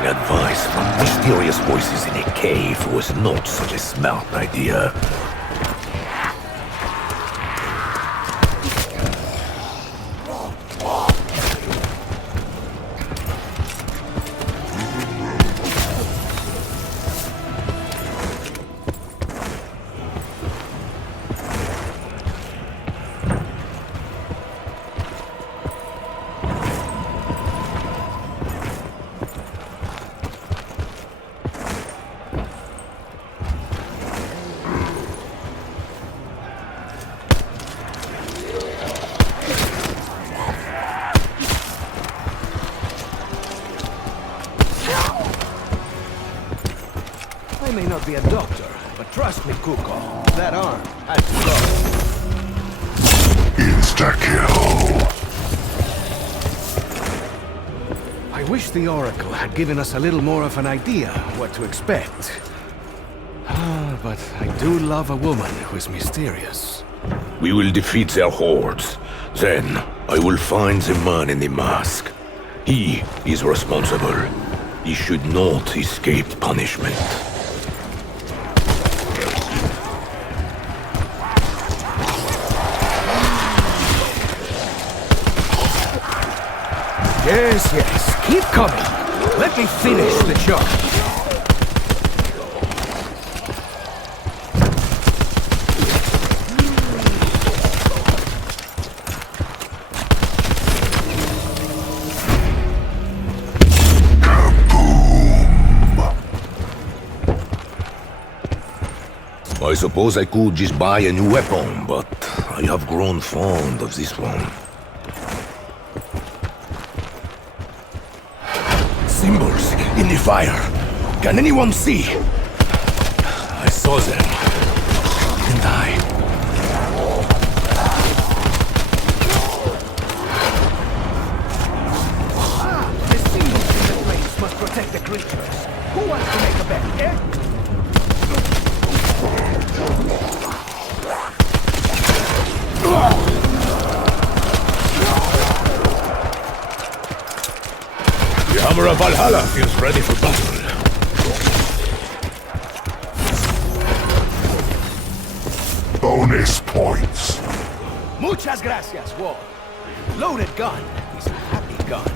Gathering advice from mysterious voices in a cave was not such a smart idea. I may not be a doctor, but trust me, Kuko, that arm has to go. Insta-kill. I wish the Oracle had given us a little more of an idea what to expect. But I do love a woman who is mysterious. We will defeat their hordes. Then, I will find the man in the mask. He is responsible. He should not escape punishment. Yes, yes. Keep coming. Let me finish the job. I suppose I could just buy a new weapon, but I have grown fond of this one. Symbols in the fire. Can anyone see? I saw them. And I... The symbols in the flames must protect the creatures. Who wants to make a bet, eh? The Hammer of Valhalla feels ready for battle. Bonus points. Muchas gracias, War. Loaded gun is a happy gun.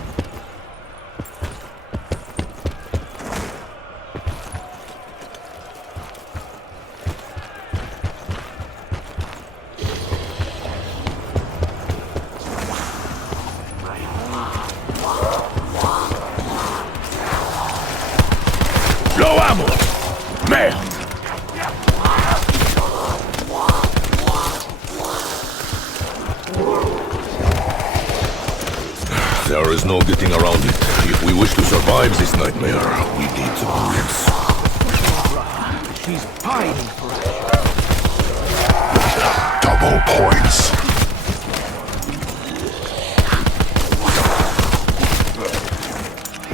Low ammo! Merde! There is no getting around it. If we wish to survive this nightmare, we need the bullets. She's pining for it. Double points.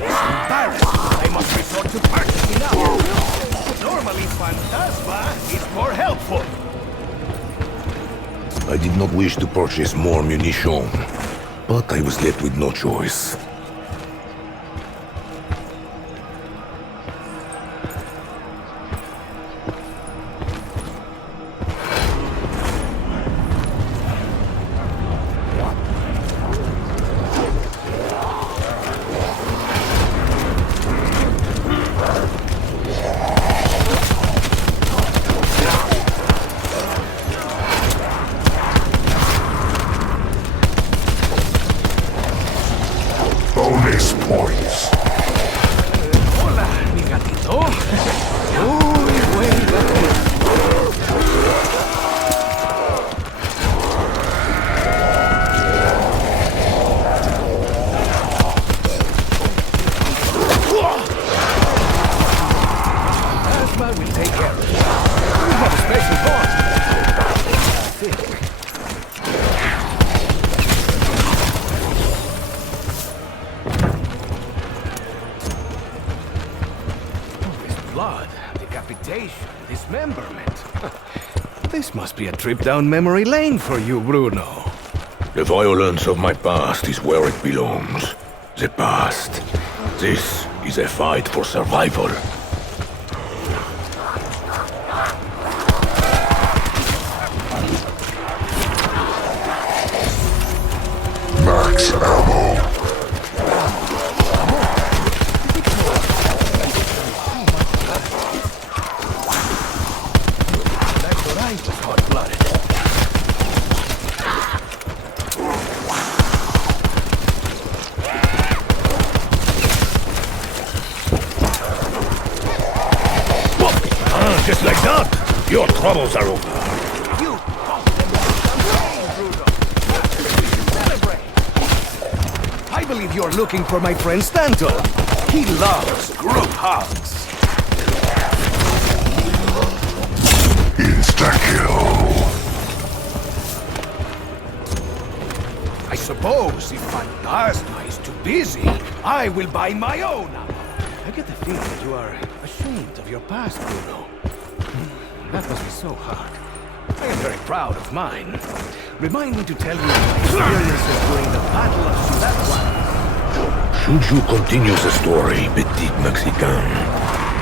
I must resort to purchasing now. Normally, Phantasma is more helpful. I did not wish to purchase more munition, but I was left with no choice. Bonus points. Hola, mi gatito. Muy buen gatito. Asma will take care of it. We have a special bond. I think. Blood, decapitation, dismemberment. This must be a trip down memory lane for you, Bruno. The violence of my past is where it belongs. The past. This is a fight for survival. Max ammo. That's what I was hot-blooded. Just like that, your troubles are over. You celebrate. I believe you're looking for my friend Stanton. He loves group hugs. Insta-kill. I suppose if Phantasma is too busy, I will buy my own. I get the feeling that you are ashamed of your past, Bruno. That must be so hard. I am very proud of mine. Remind me to tell you my experiences during the Battle of Sulatwa. Should you continue the story, Petit Mexican,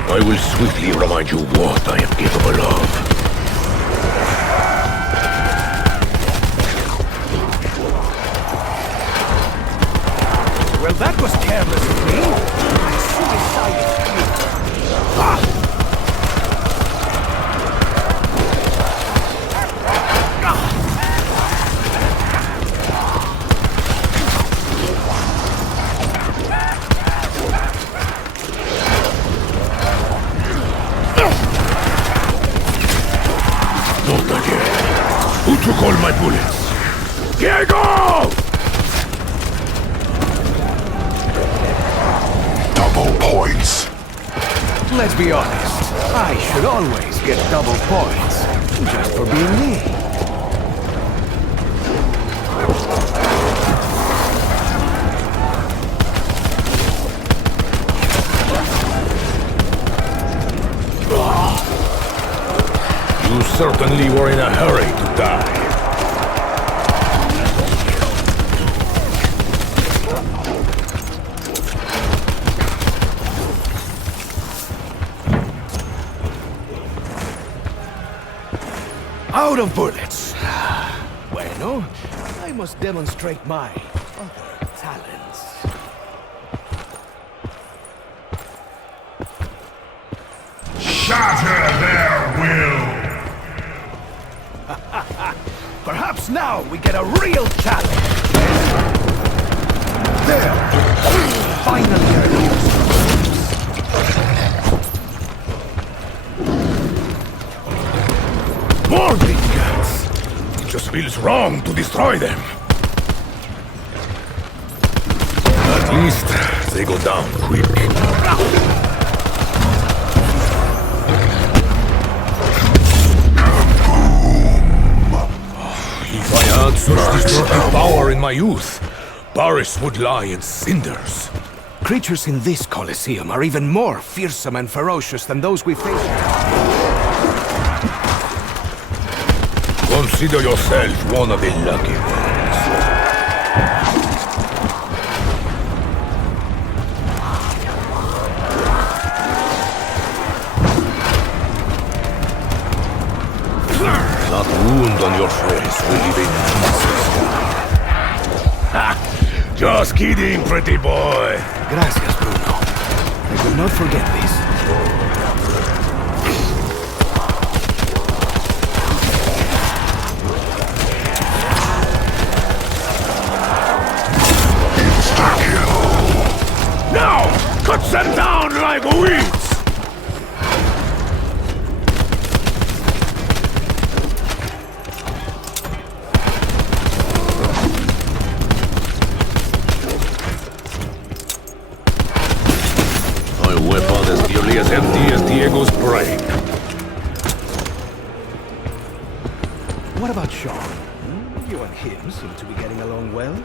I will swiftly remind you what I am capable of. Well, that was careless of me. Suicidal. Ah! Not again. Who took all my bullets? Diego! Double points. Let's be honest. I should always get double points. Just for being me. You certainly were in a hurry to die. Out of bullets. Bueno, I must demonstrate my other talents. Shatter their will. Perhaps now we get a real challenge. There! Finally a real More big cats! It just feels wrong to destroy them. At least they go down quick. If I had such destructive power in my youth, Paris would lie in cinders. Creatures in this Colosseum are even more fearsome and ferocious than those we face. Consider yourself one of the lucky ones. That wound on your face will leave a massive scar. Ha! Just kidding, pretty boy. Gracias, Bruno. I will not forget this. Now, cut them down like weeds! My weapon is nearly as empty as Diego's brain. What about Sean? You and him seem to be getting along well.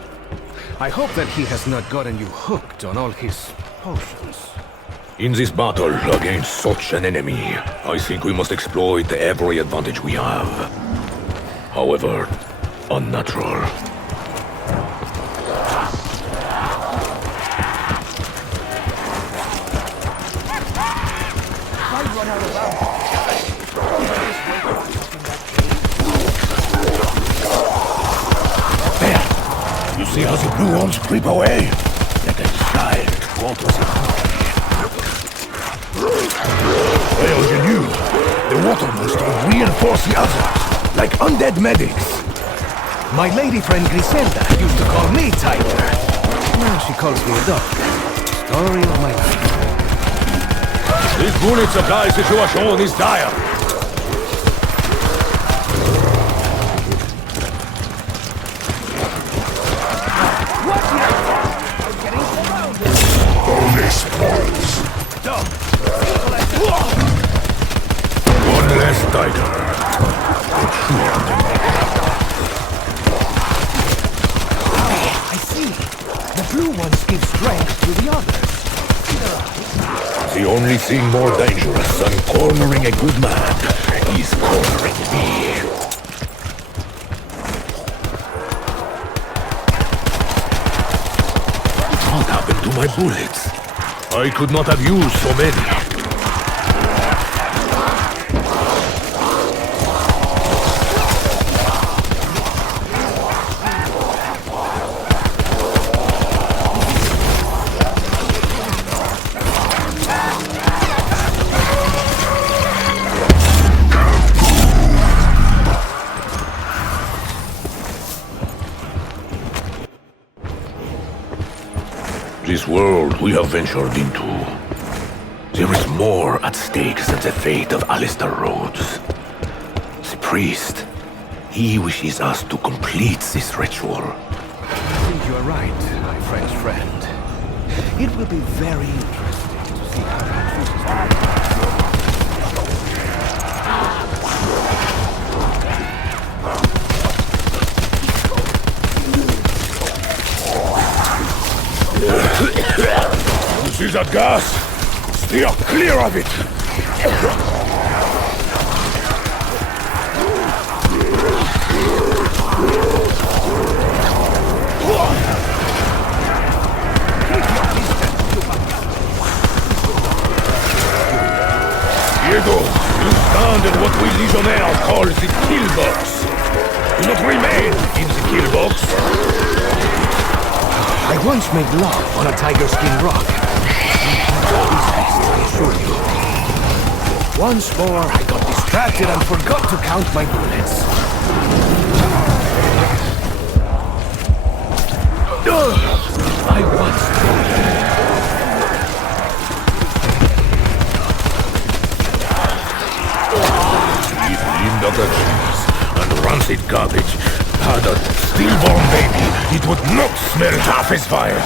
I hope that he has not gotten you hooked on all his potions. In this battle against such an enemy, I think we must exploit every advantage we have. However, unnatural. run out of ammo. There! You see how the blue ones creep away? Like a child waters in honey. I already knew. The water monster would reinforce the others, like undead medics. My lady friend Griselda used to call me Tiger. Now she calls me a dog. Story of my life. This bullet supply situation is dire. Watch it! I'm getting surrounded! Bonus points. Dog! One less tiger. I see. The blue ones give strength to the others. The only thing more dangerous than cornering a good man is cornering me. What happened to my bullets? I could not have used so many. This world we have ventured into, there is more at stake than the fate of Alistair Rhodes. The priest, he wishes us to complete this ritual. I think you are right, my French friend. It will be very interesting to see how he chooses to... You see that gas? Steer clear of it! Diego, you stand in what we legionnaires call the kill box. Do not remain in the kill box. I once made love on a tiger skin rock. I assure you. Once more, I got distracted and forgot to count my bullets. I once If Linda cheese and rancid garbage had a stillborn baby, it would not smell half as vile.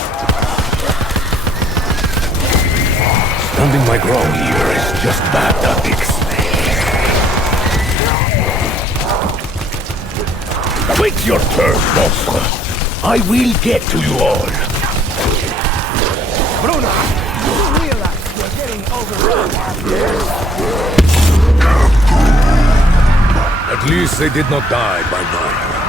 Standing my ground here is just bad tactics. Wait your turn, monster. I will get to you all. Bruna, you realize you're getting overrun. At least they did not die by my hand.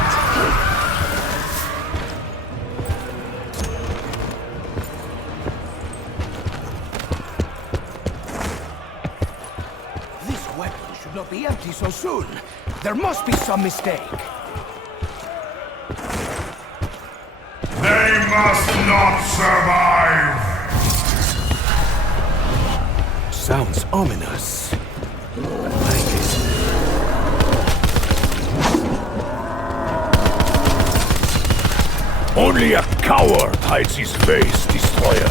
This weapon should not be empty so soon. There must be some mistake. They must not survive! Sounds ominous. Only a coward hides his face, destroyer.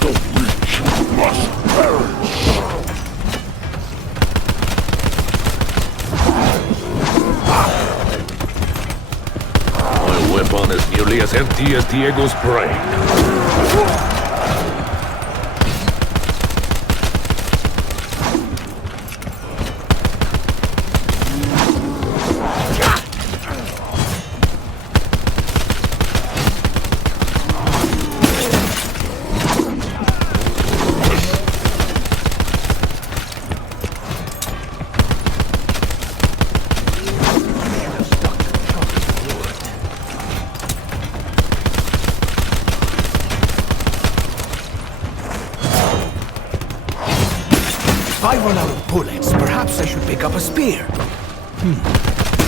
The witch must perish. My weapon is nearly as empty as Diego's brain. If I run out of bullets, perhaps I should pick up a spear.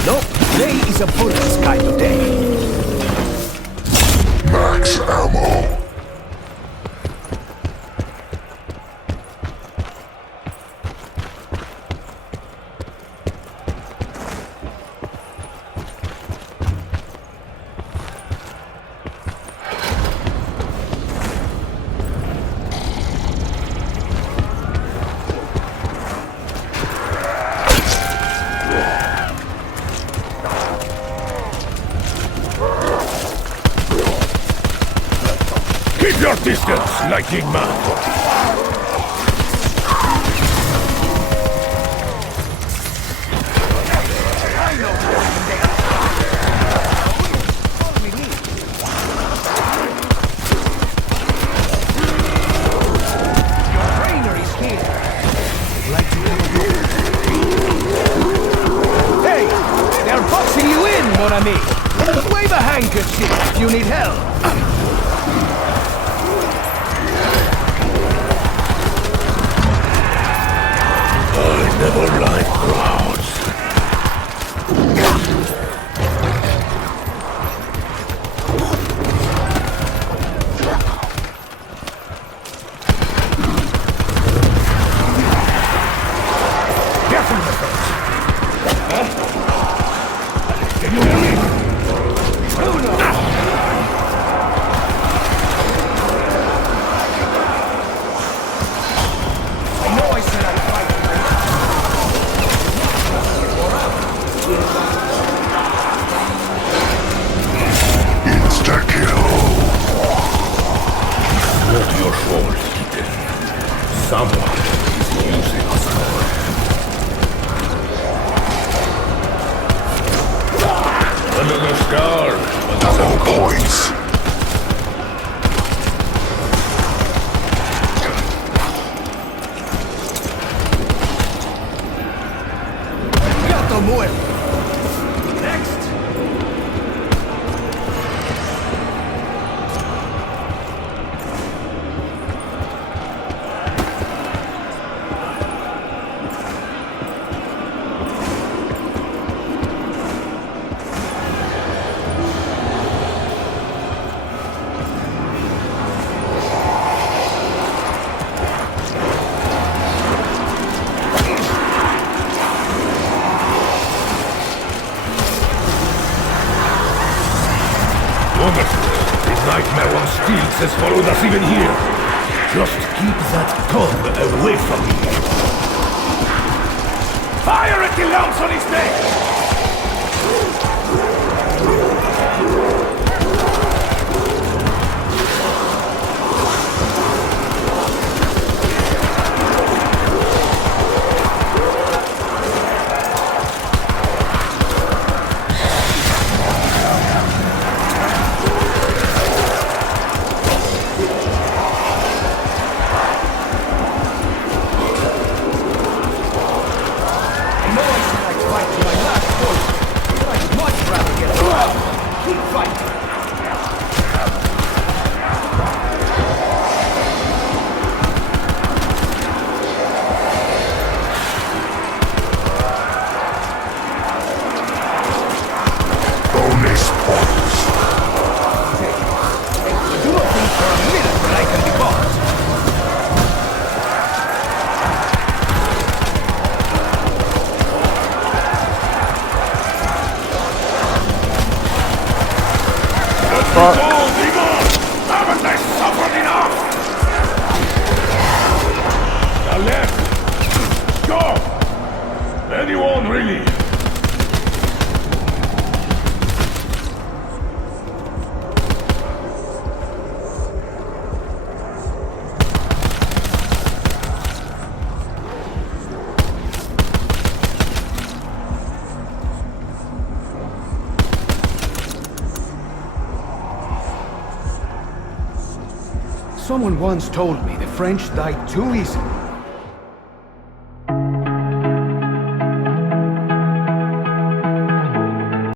No, today is a bullets kind of day. Max ammo. Keep your distance, lightning man! Your trainer is here. Like to have a look? Hey! They're boxing you in, mon ami! Wave a handkerchief if you need help. I never liked crowds. Careful, my friends. Can you hear me? Bruno! I know I said I'd fight you. Insta-kill. Not your fault, Ethan. Someone is using us more. Another star. Double points. Gato muerto. Next. Wonderful. The nightmare on stilts has followed us even here. Just keep that gun away from me. Fire at the lumps on his neck! I know I said I'd fight to my last bullet, but I'd much rather get around. Keep fighting. Bonus points. Do not think for a minute that I can be boss. Go, Demon! Haven't they suffered enough? Now left! Go! Anyone, really? Someone once told me the French died too easily.